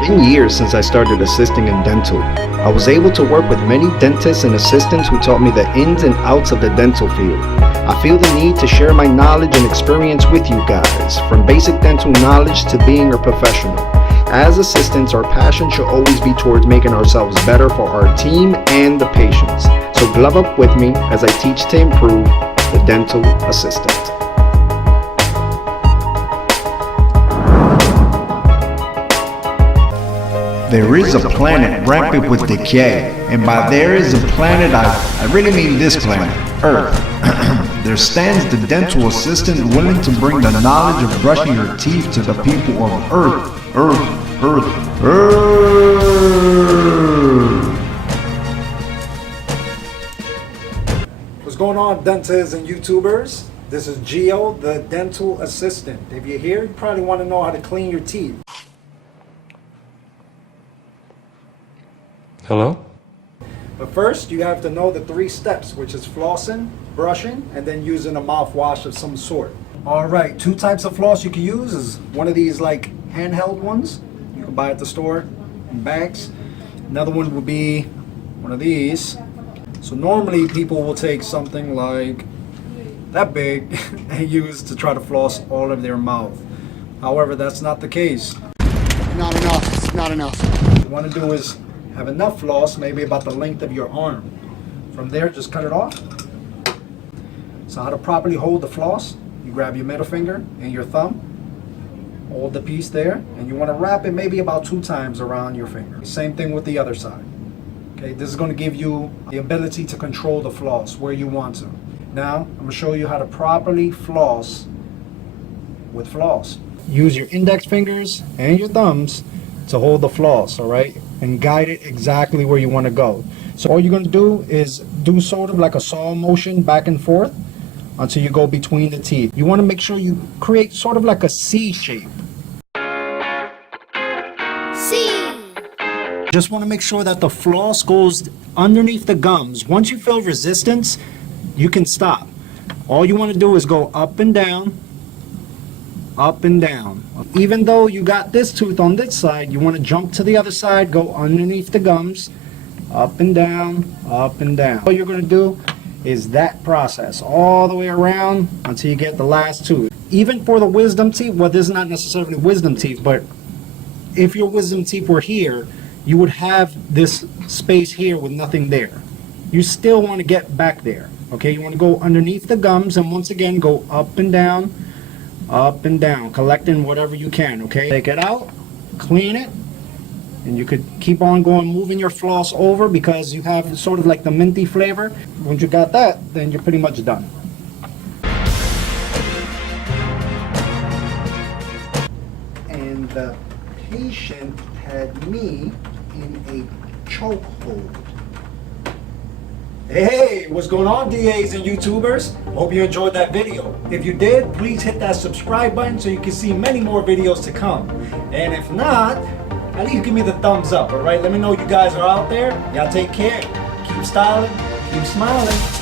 It's been years since I started assisting in dental. I was able to work with many dentists and assistants who taught me the ins and outs of the dental field. I feel the need to share my knowledge and experience with you guys, from basic dental knowledge to being a professional. As assistants, our passion should always be towards making ourselves better for our team and the patients. So glove up with me as I teach to improve the dental assistant. There is a planet rampant with decay, and by there is a planet, I really mean this planet, Earth. There stands the dental assistant willing to bring the knowledge of brushing your teeth to the people of Earth. What's going on, dentists and YouTubers? This is Gio, the dental assistant. If you're here, you probably want to know how to clean your teeth. Hello? But first, you have to know the 3 steps, which is flossing, brushing, and then using a mouthwash of some sort. All right, 2 types of floss you can use is one of these like handheld ones. You can buy at the store in bags. Another one would be one of these. So normally people will take something like that big and use to try to floss all of their mouth. However, that's not the case. Not enough. It's not enough. What you want to do is have enough floss, maybe about the length of your arm. From there, just cut it off. So how to properly hold the floss? You grab your middle finger and your thumb, hold the piece there, and you want to wrap it maybe about 2 times around your finger. Same thing with the other side. Okay, this is going to give you the ability to control the floss where you want to. Now, I'm going to show you how to properly floss with floss. Use your index fingers and your thumbs to hold the floss, all right? And guide it exactly where you want to go. So all you're going to do is do sort of like a saw motion back and forth until you go between the teeth. You want to make sure you create sort of like a C shape. C. Just want to make sure that the floss goes underneath the gums. Once you feel resistance, you can stop. All you want to do is go up and down, up and down. Even though you got this tooth on this side, you want to jump to the other side, go underneath the gums, up and down, up and down. All you're going to do is that process all the way around until you get the last tooth. Even for the wisdom teeth, well, this is not necessarily wisdom teeth, but if your wisdom teeth were here, you would have this space here with nothing there. You still want to get back there, okay? You want to go underneath the gums and once again go up and down, collecting whatever you can, okay? Take it out, clean it, and you could keep on going, moving your floss over because you have sort of like the minty flavor. Once you got that, then you're pretty much done. And the patient had me in a chokehold. Hey, what's going on, DAs and YouTubers? Hope you enjoyed that video. If you did, please hit that subscribe button so you can see many more videos to come. And if not, at least give me the thumbs up, all right? Let me know you guys are out there. Y'all take care. Keep styling, keep smiling.